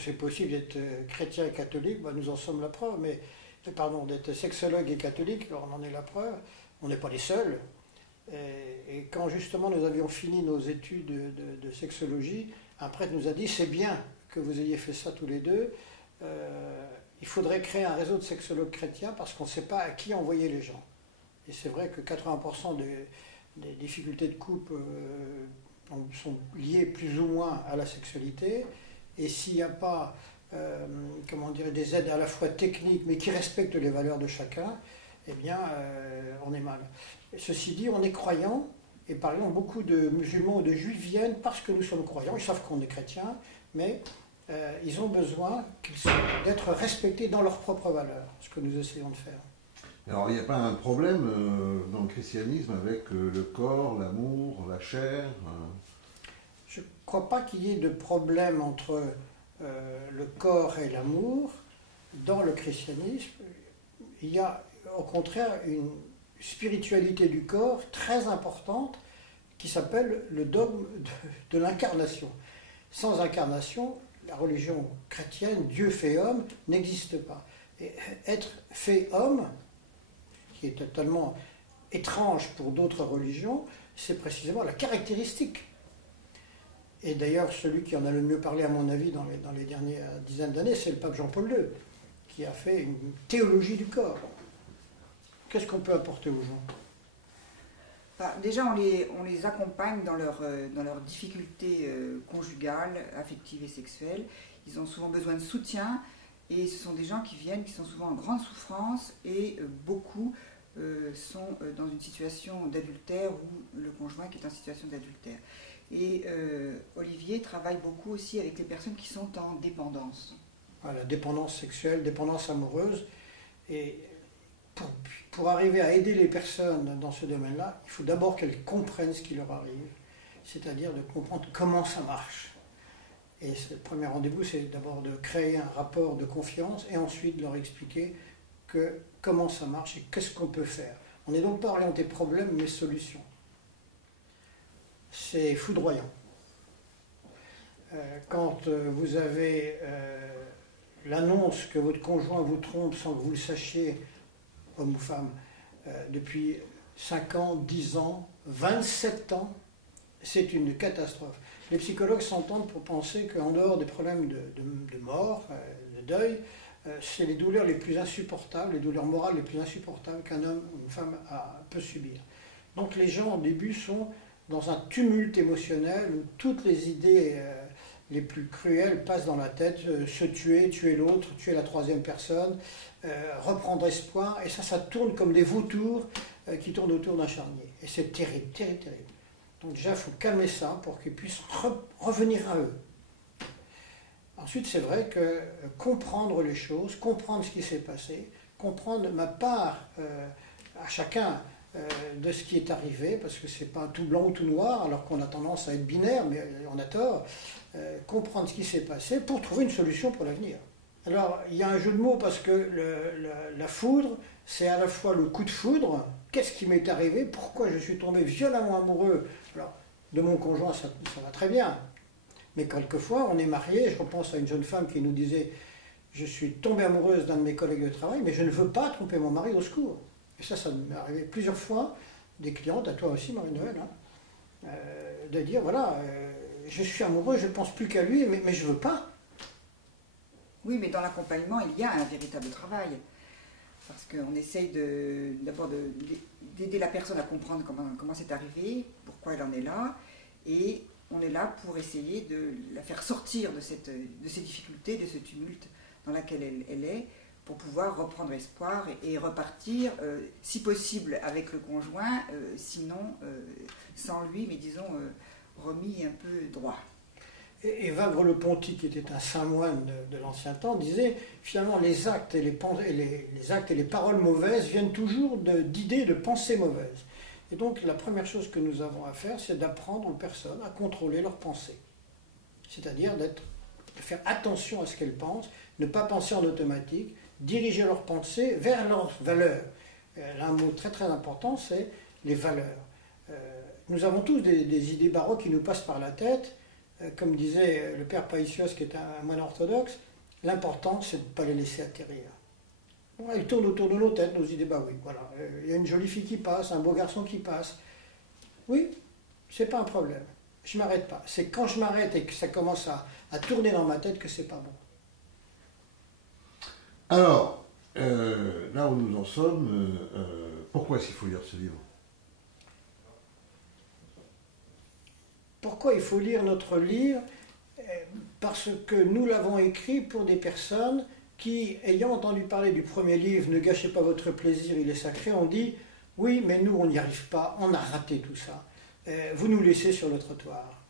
c'est possible d'être chrétien et catholique, ben, nous en sommes la preuve, mais pardon, d'être sexologue et catholique, on en est la preuve, on n'est pas les seuls. Et quand justement nous avions fini nos études de sexologie, un prêtre nous a dit c'est bien que vous ayez fait ça tous les deux, il faudrait créer un réseau de sexologues chrétiens parce qu'on ne sait pas à qui envoyer les gens. Et c'est vrai que 80% des difficultés de couple sont liées plus ou moins à la sexualité, et s'il n'y a pas comment dire, des aides à la fois techniques mais qui respectent les valeurs de chacun, eh bien on est mal. Ceci dit, on est croyants, et par exemple beaucoup de musulmans ou de juifs viennent parce que nous sommes croyants, ils savent qu'on est chrétiens, mais ils ont besoin d'être respectés dans leurs propres valeurs, ce que nous essayons de faire. Alors il n'y a pas un problème dans le christianisme avec le corps, l'amour, la chair Je ne crois pas qu'il y ait de problème entre le corps et l'amour dans le christianisme. Il y a au contraire une spiritualité du corps très importante qui s'appelle le dogme de l'incarnation. Sans incarnation, la religion chrétienne, Dieu fait homme, n'existe pas. Et être fait homme, qui est totalement étrange pour d'autres religions, c'est précisément la caractéristique. Et d'ailleurs, celui qui en a le mieux parlé, à mon avis, dans les dernières dizaines d'années, c'est le pape Jean-Paul II, qui a fait une théologie du corps. Qu'est-ce qu'on peut apporter aux gens? Déjà, on les accompagne dans leurs difficultés conjugales, affectives et sexuelles. Ils ont souvent besoin de soutien, et ce sont des gens qui viennent, qui sont souvent en grande souffrance, et beaucoup sont dans une situation d'adultère, ou le conjoint qui est en situation d'adultère. Et Olivier travaille beaucoup aussi avec les personnes qui sont en dépendance. Voilà, dépendance sexuelle, dépendance amoureuse. Et pour arriver à aider les personnes dans ce domaine-là, il faut d'abord qu'elles comprennent ce qui leur arrive, c'est-à-dire de comprendre comment ça marche. Et le premier rendez-vous, c'est d'abord de créer un rapport de confiance et ensuite de leur expliquer comment ça marche et qu'est-ce qu'on peut faire. On n'est donc pas orienté problème, mais solution. C'est foudroyant. Quand vous avez l'annonce que votre conjoint vous trompe sans que vous le sachiez, homme ou femme, depuis 5 ans, 10 ans, 27 ans, c'est une catastrophe. Les psychologues s'entendent pour penser qu'en dehors des problèmes de mort, de deuil, c'est les douleurs les plus insupportables, les douleurs morales les plus insupportables qu'un homme ou une femme peut subir. Donc les gens au début sont dans un tumulte émotionnel où toutes les idées les plus cruelles passent dans la tête, se tuer, tuer l'autre, tuer la troisième personne, reprendre espoir, et ça tourne comme des vautours qui tournent autour d'un charnier. Et c'est terrible, terrible, terrible. Donc déjà, il faut calmer ça pour qu'ils puissent revenir à eux. Ensuite, c'est vrai que comprendre les choses, comprendre ce qui s'est passé, comprendre ma part à chacun de ce qui est arrivé, parce que c'est pas tout blanc ou tout noir, alors qu'on a tendance à être binaire, mais on a tort, comprendre ce qui s'est passé pour trouver une solution pour l'avenir. Alors, il y a un jeu de mots parce que la foudre, c'est à la fois le coup de foudre, qu'est-ce qui m'est arrivé, pourquoi je suis tombé violemment amoureux. Alors, de mon conjoint, ça va très bien, mais quelquefois, on est marié, je repense à une jeune femme qui nous disait « Je suis tombée amoureuse d'un de mes collègues de travail, mais je ne veux pas tromper mon mari, au secours ». Et ça m'est arrivé plusieurs fois, des clientes, à toi aussi Marie-Noël, de dire voilà, je suis amoureux, je ne pense plus qu'à lui, mais je ne veux pas. Oui, mais dans l'accompagnement, il y a un véritable travail. Parce qu'on essaye d'abord d'aider la personne à comprendre comment c'est arrivé, pourquoi elle en est là, et on est là pour essayer de la faire sortir de ces difficultés, de ce tumulte dans lequel elle est, pour pouvoir reprendre espoir et repartir, si possible avec le conjoint, sinon sans lui, mais disons remis un peu droit. Et Vagre-le-Ponty, qui était un saint moine de l'ancien temps, disait finalement les actes et les paroles mauvaises viennent toujours d'idées, de pensées mauvaises. Et donc la première chose que nous avons à faire, c'est d'apprendre aux personnes à contrôler leurs pensées. C'est-à-dire de faire attention à ce qu'elles pensent, ne pas penser en automatique, diriger leurs pensées vers leurs valeurs. Là, un mot très très important, c'est les valeurs. Nous avons tous des idées baroques qui nous passent par la tête. comme disait le père Païsios, qui est un moine orthodoxe, l'important c'est de ne pas les laisser atterrir. Ouais, ils tournent autour de nos têtes, nos idées, bah oui, voilà, il y a une jolie fille qui passe, un beau garçon qui passe. Oui, c'est pas un problème. Je m'arrête pas. C'est quand je m'arrête et que ça commence à tourner dans ma tête que c'est pas bon. Alors, là où nous en sommes, pourquoi est-ce qu'il faut lire ce livre? Pourquoi il faut lire notre livre? Parce que nous l'avons écrit pour des personnes qui, ayant entendu parler du premier livre, Ne gâchez pas votre plaisir, il est sacré, ont dit, oui, mais nous, on n'y arrive pas, on a raté tout ça. Vous nous laissez sur le trottoir.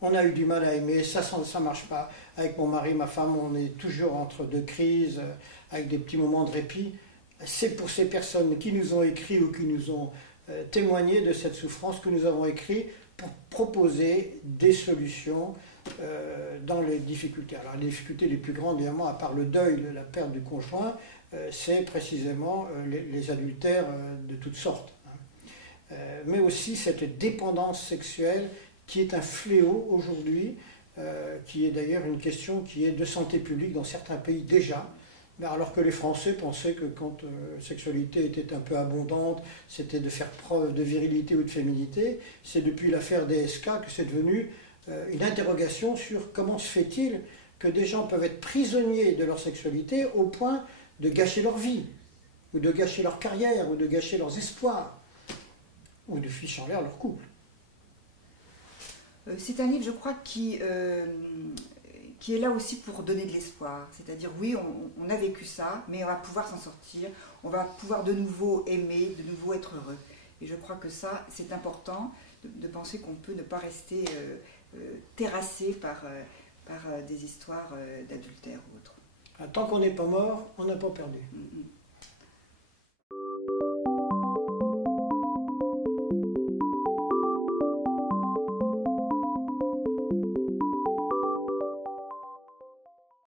On a eu du mal à aimer, ça ne marche pas. Avec mon mari, ma femme, on est toujours entre deux crises, avec des petits moments de répit. C'est pour ces personnes qui nous ont écrit ou qui nous ont témoigné de cette souffrance que nous avons écrit pour proposer des solutions dans les difficultés. Alors les difficultés les plus grandes, évidemment, à part le deuil de la perte du conjoint, c'est précisément les adultères de toutes sortes. Mais aussi cette dépendance sexuelle qui est un fléau aujourd'hui, qui est d'ailleurs une question qui est de santé publique dans certains pays déjà, alors que les Français pensaient que quand la sexualité était un peu abondante, c'était de faire preuve de virilité ou de féminité. C'est depuis l'affaire DSK que c'est devenu une interrogation sur comment se fait-il que des gens peuvent être prisonniers de leur sexualité au point de gâcher leur vie, ou de gâcher leur carrière, ou de gâcher leurs espoirs, ou de ficher en l'air leur couple. C'est un livre, je crois, qui est là aussi pour donner de l'espoir. C'est-à-dire, oui, on a vécu ça, mais on va pouvoir s'en sortir, on va pouvoir de nouveau aimer, de nouveau être heureux. Et je crois que ça, c'est important de penser qu'on peut ne pas rester terrassé par des histoires d'adultère ou autre. Tant qu'on n'est pas mort, on n'a pas perdu. Mm-hmm.